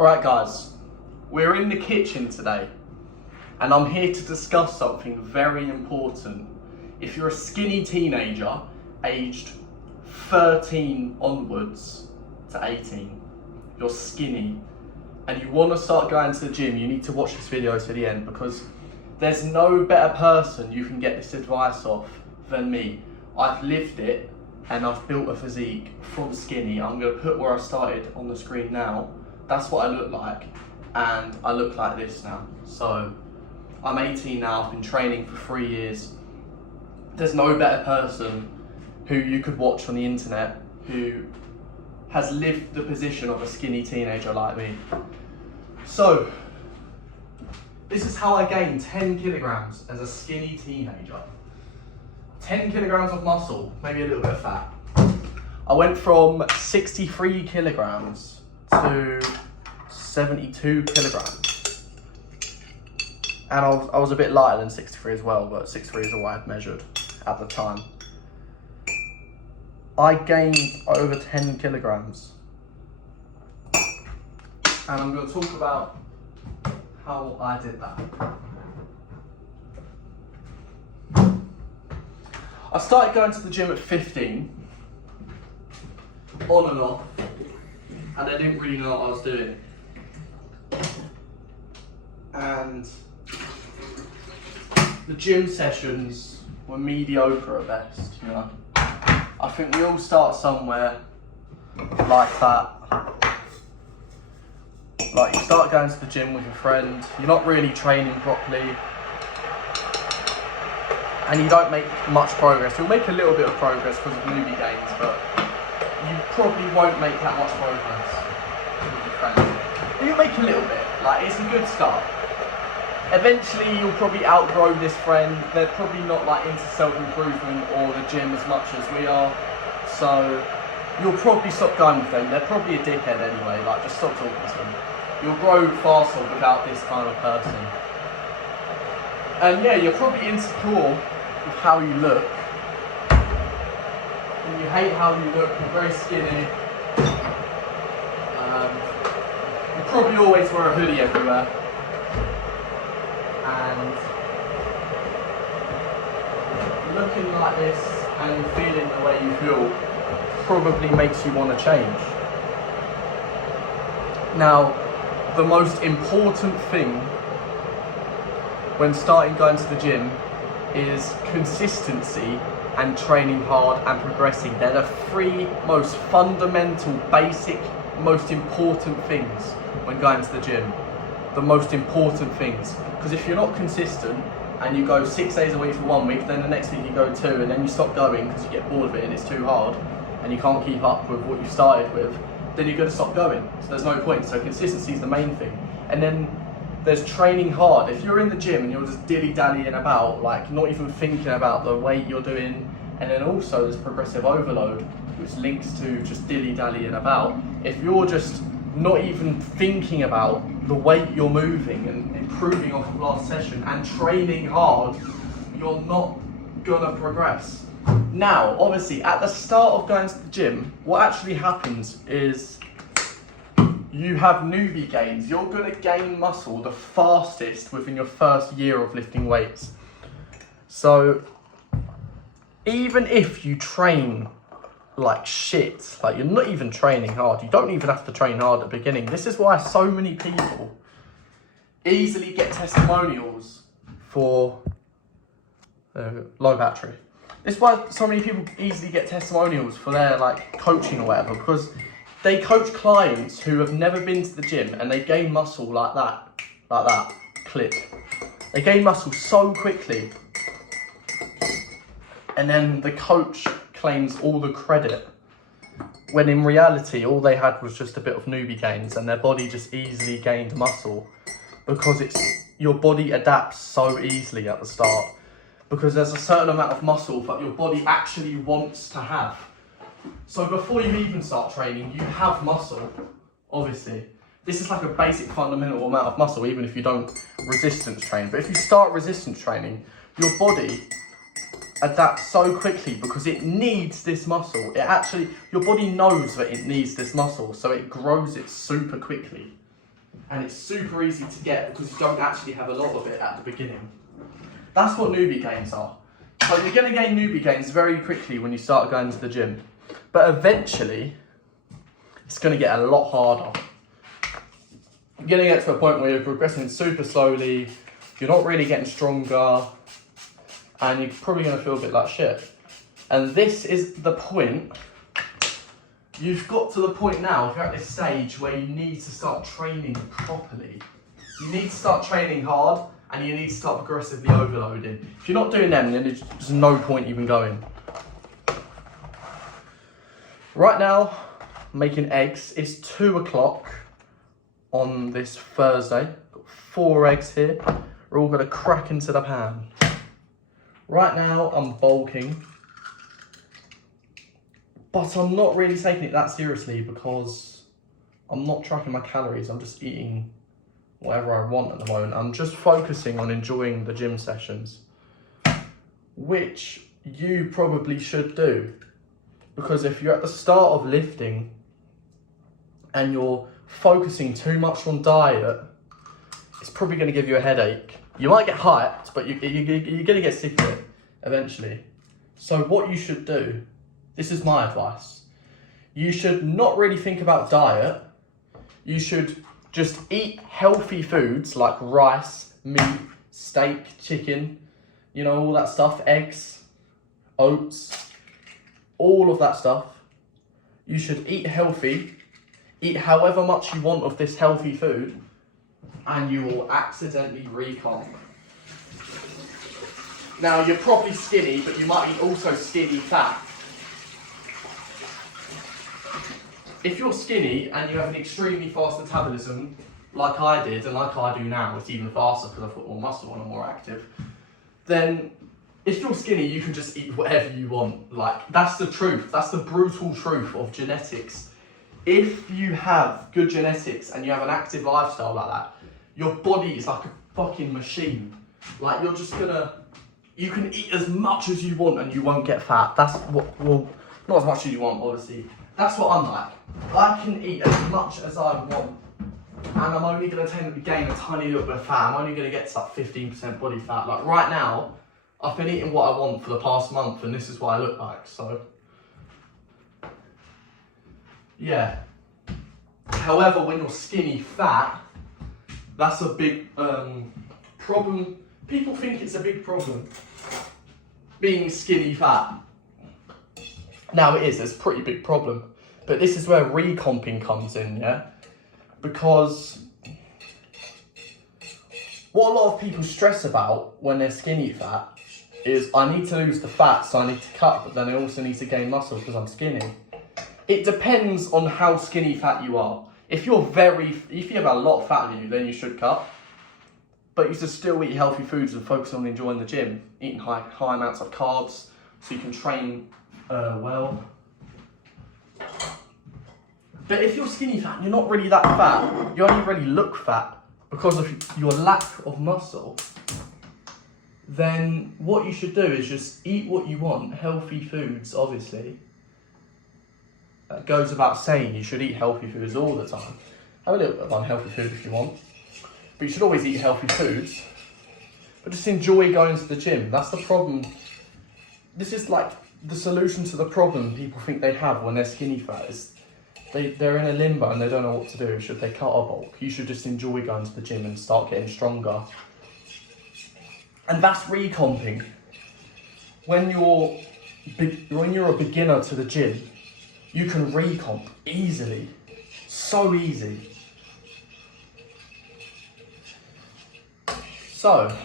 Alright guys, we're in the kitchen today and I'm here to discuss something very important. If you're a skinny teenager aged 13 onwards to 18, you're skinny and you want to start going to the gym, you need to watch this video to the end because there's no better person you can get this advice off than me. I've lived it and I've built a physique from skinny. I'm going to put where I started on the screen now. That's what I look like, and I look like this now. So I'm 18 now, I've been training for 3 years. There's no better person who you could watch on the internet who has lived the position of a skinny teenager like me. So this is how I gained 10 kilograms as a skinny teenager. 10 kilograms of muscle, maybe a little bit of fat. I went from 63 kilograms to 72 kilograms. And I was a bit lighter than 63 as well, but 63 is all I had measured at the time. I gained over 10 kilograms. And I'm going to talk about how I did that. I started going to the gym at 15, on and off, and I didn't really know what I was doing. And the gym sessions were mediocre at best, you know. I think we all start somewhere like that. Like you start going to the gym with your friend, you're not really training properly, and you don't make much progress. You'll make a little bit of progress because of newbie gains, but you probably won't make that much progress with your friend. You'll make a little bit, like it's a good start. Eventually you'll probably outgrow this friend. They're probably not like into self-improvement or the gym as much as we are, so you'll probably stop going with them. They're probably a dickhead anyway, like just stop talking to them. You'll grow faster without this kind of person. And yeah, you're probably insecure with how you look. And you hate how you look, you're very skinny. You probably always wear a hoodie everywhere. And looking like this and feeling the way you feel probably makes you want to change. Now, the most important thing when starting going to the gym is consistency and training hard and progressing. They're the three most fundamental, basic, most important things when going to the gym. The most important things. Because if you're not consistent and you go 6 days a week for 1 week, then the next week you go 2, and then you stop going because you get bored of it and it's too hard and you can't keep up with what you started with, then you're going to stop going. So there's no point. So consistency is the main thing. And then there's training hard. If you're in the gym and you're just dilly-dallying about, like not even thinking about the weight you're doing, and then also there's progressive overload, which links to just dilly-dallying about. If you're just not even thinking about the weight you're moving and improving off of last session and training hard, you're not gonna progress. Now, obviously, at the start of going to the gym, what actually happens is you have newbie gains. You're gonna gain muscle the fastest within your first year of lifting weights. So, even if you train like shit, like you're not even training hard, you don't even have to train hard at the beginning. This is why so many people easily get testimonials for low battery. This is why so many people easily get testimonials for their like coaching or whatever, because they coach clients who have never been to the gym and they gain muscle like that, click. They gain muscle so quickly, and then the coach claims all the credit, when in reality all they had was just a bit of newbie gains and their body just easily gained muscle, because your body adapts so easily at the start, because there's a certain amount of muscle that your body actually wants to have. So before you even start training, you have muscle, obviously. This is like a basic fundamental amount of muscle, even if you don't resistance train. But if you start resistance training, your body adapts so quickly because it needs this muscle. Your body knows that it needs this muscle, so it grows it super quickly. and it's super easy to get because you don't actually have a lot of it at the beginning. That's what newbie gains are. So you're going to gain newbie gains very quickly when you start going to the gym, but eventually it's going to get a lot harder. You're going to get to a point where you're progressing super slowly, you're not really getting stronger, and you're probably going to feel a bit like shit. And this is the point. You've got to the point now, if you're at this stage where you need to start training properly. You need to start training hard, and you need to start progressively overloading. If you're not doing them, then there's no point even going. Right now, I'm making eggs. It's 2 o'clock on this Thursday. Got 4 eggs here. We're all gonna crack into the pan. Right now, I'm bulking. But I'm not really taking it that seriously because I'm not tracking my calories. I'm just eating whatever I want at the moment. I'm just focusing on enjoying the gym sessions, which you probably should do. Because if you're at the start of lifting and you're focusing too much on diet, it's probably going to give you a headache. You might get hyped, but you're going to get sick of it eventually. So what you should do, this is my advice, you should not really think about diet. You should just eat healthy foods like rice, meat, steak, chicken, you know, all that stuff, eggs, oats, all of that stuff. You should eat healthy, eat however much you want of this healthy food, and you will accidentally recomp. Now, you're probably skinny, but you might be also skinny fat. If you're skinny and you have an extremely fast metabolism, like I did and like I do now, it's even faster because I've got more muscle and I'm more active, then if you're skinny, you can just eat whatever you want. Like, that's the truth. That's the brutal truth of genetics. If you have good genetics and you have an active lifestyle like that, your body is like a fucking machine. Like, you're just gonna, you can eat as much as you want and you won't get fat. That's what, well, not as much as you want, obviously. That's what I'm like. I can eat as much as I want, and I'm only going to gain a tiny little bit of fat. I'm only going to get to like 15% body fat. Like right now, I've been eating what I want for the past month, and this is what I look like. So, yeah. However, when you're skinny fat, that's a big problem. People think it's a big problem, being skinny fat. Now it is, it's a pretty big problem. But this is where recomping comes in, yeah? Because what a lot of people stress about when they're skinny fat is, I need to lose the fat, so I need to cut, but then I also need to gain muscle because I'm skinny. It depends on how skinny fat you are. If you have a lot of fat in you, then you should cut. But you should still eat healthy foods and focus on enjoying the gym, eating high amounts of carbs so you can train well. But if you're skinny fat and you're not really that fat, you only really look fat because of your lack of muscle, then what you should do is just eat what you want, healthy foods, obviously. That goes without saying, you should eat healthy foods all the time. Have a little bit of unhealthy food if you want, but you should always eat healthy foods. But just enjoy going to the gym. That's the problem. This is like the solution to the problem people think they have when they're skinny fat is they're in a limbo and they don't know what to do. Should they cut or bulk? You should just enjoy going to the gym and start getting stronger. And that's recomping. When you're a beginner to the gym, you can recomp easily. So easy. So,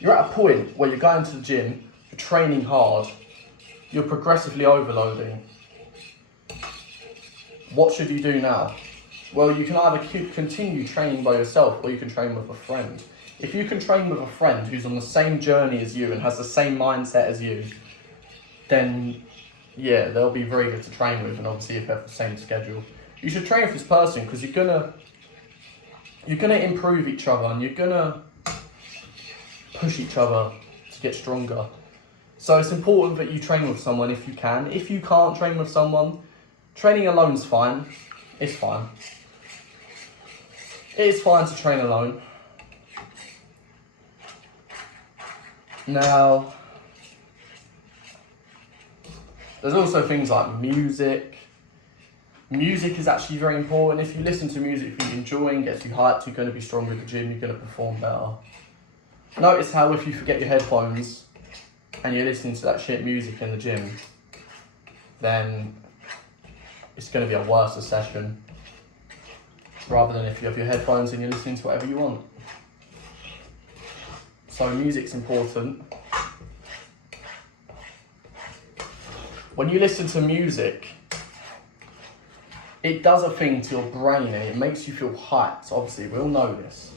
you're at a point where you're going to the gym, you're training hard, you're progressively overloading. What should you do now? Well, you can either continue training by yourself or you can train with a friend. If you can train with a friend who's on the same journey as you and has the same mindset as you, then yeah, they'll be very good to train with, and obviously if you have the same schedule. You should train with this person because you're gonna improve each other and you're gonna push each other to get stronger. So it's important that you train with someone if you can. If you can't train with someone, training alone's fine. It's fine. it is fine to train alone. Now, there's also things like music. Music is actually very important. If you listen to music that you enjoy and gets you hyped, you're going to be stronger at the gym, you're going to perform better. Notice how if you forget your headphones and you're listening to that shit music in the gym, then it's going to be a worse session, rather than if you have your headphones and you're listening to whatever you want. So music's important. When you listen to music, it does a thing to your brain and it makes you feel hyped. Obviously, we all know this.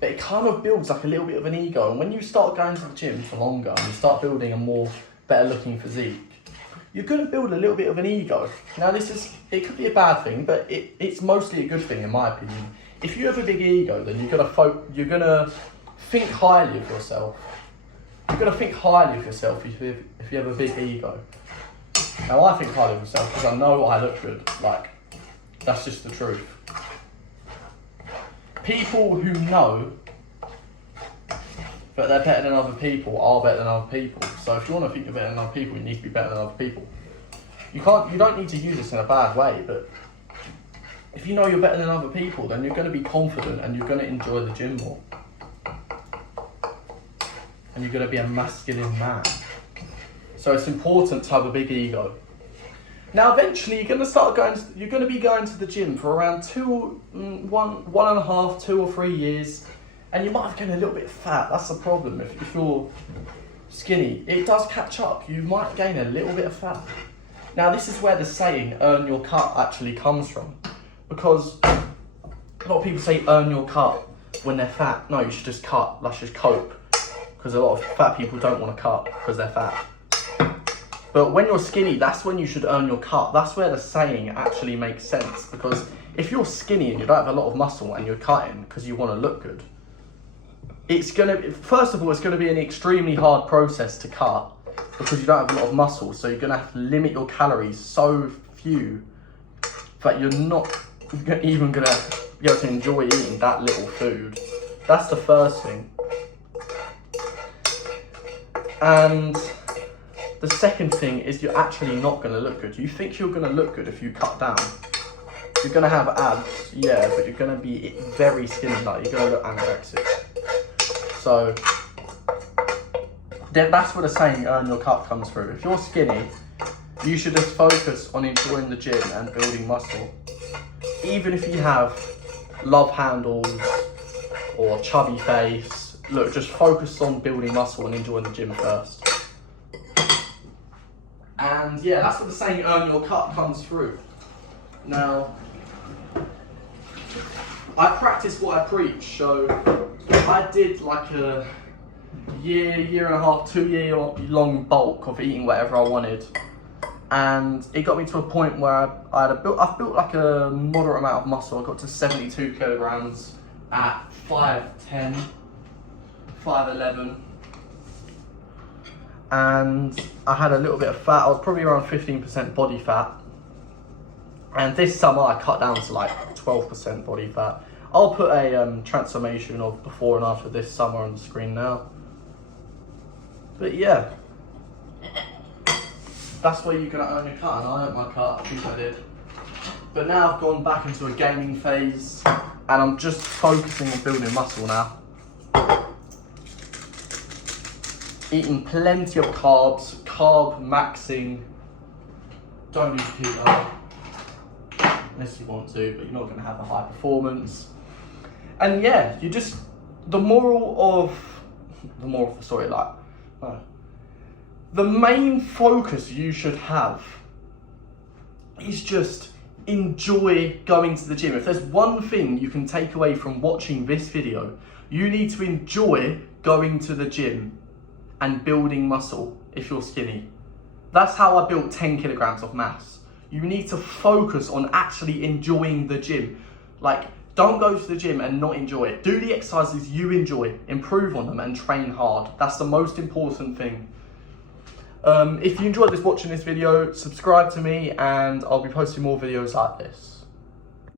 But it kind of builds like a little bit of an ego. And when you start going to the gym for longer and you start building a more better looking physique, you're going to build a little bit of an ego. Now it could be a bad thing, but it's mostly a good thing in my opinion. If you have a big ego, then you're going to think highly of yourself. You're going to think highly of yourself if you have a big ego. Now I think highly of myself because I know I look good. Like, that's just the truth. People who know that they're better than other people are better than other people. So if you want to think you're better than other people, you need to be better than other people. You don't need to use this in a bad way, but if you know you're better than other people, then you're going to be confident and you're going to enjoy the gym more. And you're going to be a masculine man. So it's important to have a big ego. Now eventually you're going to be going to the gym for around 1.5, 2 or 3 years, and you might have gained a little bit fat. That's the problem. If you're skinny, it does catch up. You might gain a little bit of fat. Now this is where the saying "earn your cut" actually comes from, because a lot of people say "earn your cut" when they're fat. No, you should just cut. Let's just cope, because a lot of fat people don't want to cut because they're fat. But when you're skinny, that's when you should earn your cut. That's where the saying actually makes sense, because if you're skinny and you don't have a lot of muscle and you're cutting because you want to look good, first of all, it's going to be an extremely hard process to cut because you don't have a lot of muscle. So you're going to have to limit your calories so few that you're not even going to be able to enjoy eating that little food. That's the first thing. And the second thing is you're actually not going to look good. You think you're going to look good if you cut down. You're going to have abs, yeah, but you're going to be very skinny, like you're going to look anorexic. So that's where the saying "earn your cut" comes through. If you're skinny, you should just focus on enjoying the gym and building muscle. Even if you have love handles or chubby face, look, just focus on building muscle and enjoying the gym first. And yeah, that's what the saying "earn your cut" comes through. Now, I practice what I preach, so I did like a year and a half, 2 year long bulk of eating whatever I wanted. And it got me to a point where I've built like a moderate amount of muscle. I got to 72 kilograms at 5'10", 5'11". And I had a little bit of fat. I was probably around 15% body fat. And this summer I cut down to like 12% body fat. I'll put a transformation of before and after this summer on the screen now. But yeah, that's where you're gonna earn your cut, and I earned my cut, I think I did. But now I've gone back into a gaming phase, and I'm just focusing on building muscle now. Eating plenty of carbs, carb maxing. Don't use keto, unless you want to, but you're not gonna have a high performance. And yeah, the main focus you should have is just enjoy going to the gym. If there's one thing you can take away from watching this video, you need to enjoy going to the gym and building muscle if you're skinny. That's how I built 10 kilograms of mass. You need to focus on actually enjoying the gym. Like, don't go to the gym and not enjoy it. Do the exercises you enjoy, improve on them, and train hard. That's the most important thing. If you enjoyed watching this video, subscribe to me and I'll be posting more videos like this.